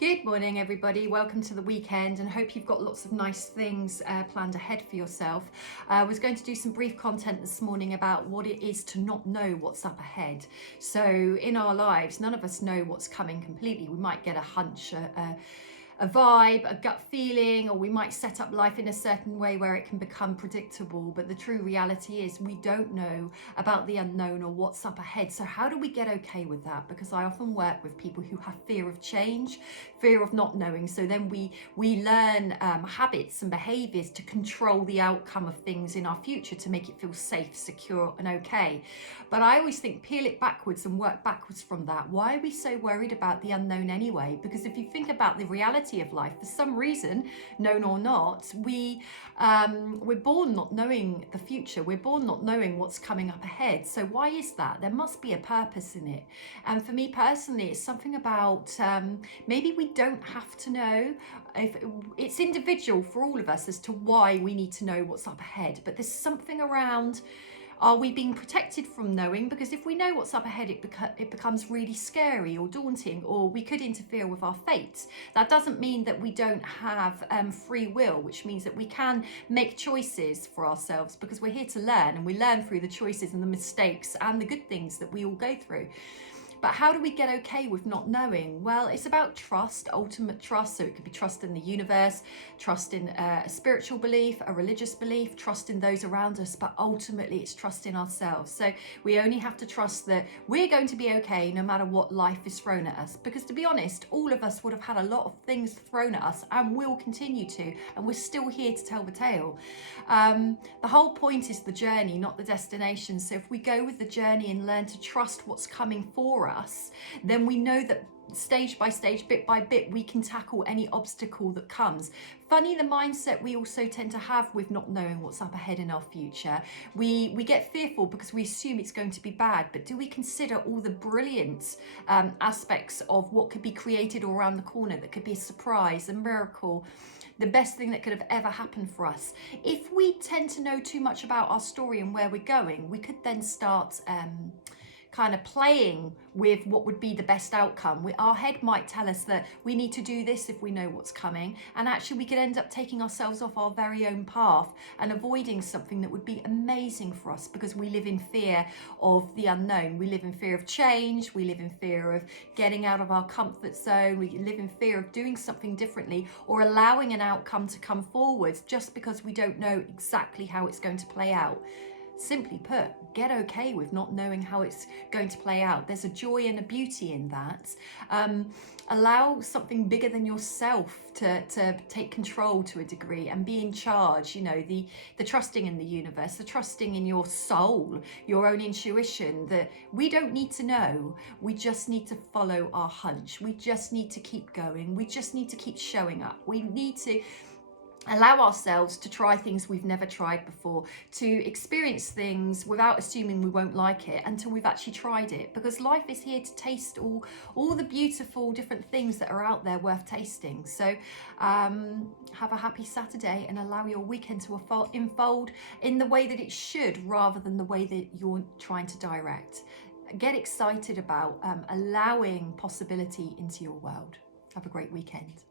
Good morning, everybody. Welcome to the weekend, and hope you've got lots of nice things planned ahead for yourself. I was going to do some brief content this morning about what it is to not know what's up ahead. So in our lives, none of us know what's coming completely. We might get a hunch, a vibe, a gut feeling, or we might set up life in a certain way where it can become predictable. But the true reality is we don't know about the unknown or what's up ahead. So how do we get okay with that? Because I often work with people who have fear of change, fear of not knowing. So then we learn habits and behaviors to control the outcome of things in our future to make it feel safe, secure, and okay. But I always think peel it backwards and work backwards from that. Why are we so worried about the unknown anyway? Because if you think about the reality of life, for some reason, known or not, we're born not knowing the future. We're born not knowing what's coming up ahead. So why is that? There must be a purpose in it. And for me personally, it's something about maybe we don't have to know. If it's individual for all of us as to why we need to know what's up ahead, but there's something around, are we being protected from knowing? Because if we know what's up ahead, it becomes really scary or daunting, or we could interfere with our fate. That doesn't mean that we don't have free will, which means that we can make choices for ourselves, because we're here to learn, and we learn through the choices and the mistakes and the good things that we all go through. But how do we get okay with not knowing? Well, it's about trust, ultimate trust. So it could be trust in the universe, trust in a spiritual belief, a religious belief, trust in those around us, but ultimately it's trust in ourselves. So we only have to trust that we're going to be okay no matter what life is thrown at us. Because to be honest, all of us would have had a lot of things thrown at us and will continue to, and we're still here to tell the tale. The whole point is the journey, not the destination. So if we go with the journey and learn to trust what's coming for us, then we know that stage by stage, bit by bit, we can tackle any obstacle that comes. Funny the mindset we also tend to have with not knowing what's up ahead in our future. We get fearful because we assume it's going to be bad, but do we consider all the brilliant aspects of what could be created all around the corner that could be a surprise, a miracle, the best thing that could have ever happened for us? If we tend to know too much about our story and where we're going, we could then start kind of playing with what would be the best outcome. Our head might tell us that we need to do this if we know what's coming, and actually we could end up taking ourselves off our very own path and avoiding something that would be amazing for us, because we live in fear of the unknown. We live in fear of change. We live in fear of getting out of our comfort zone. We live in fear of doing something differently or allowing an outcome to come forward just because we don't know exactly how it's going to play out. Simply put, get okay with not knowing how it's going to play out. There's a joy and a beauty in that. Allow something bigger than yourself to take control to a degree and be in charge. You know, the trusting in the universe, the trusting in your soul, your own intuition, that we don't need to know. We just need to follow our hunch. We just need to keep going. We just need to keep showing up. We need to allow ourselves to try things we've never tried before, to experience things without assuming we won't like it until we've actually tried it, because life is here to taste all the beautiful different things that are out there worth tasting. So have a happy Saturday and allow your weekend to unfold in the way that it should, rather than the way that you're trying to direct. Get excited about allowing possibility into your world. Have a great weekend.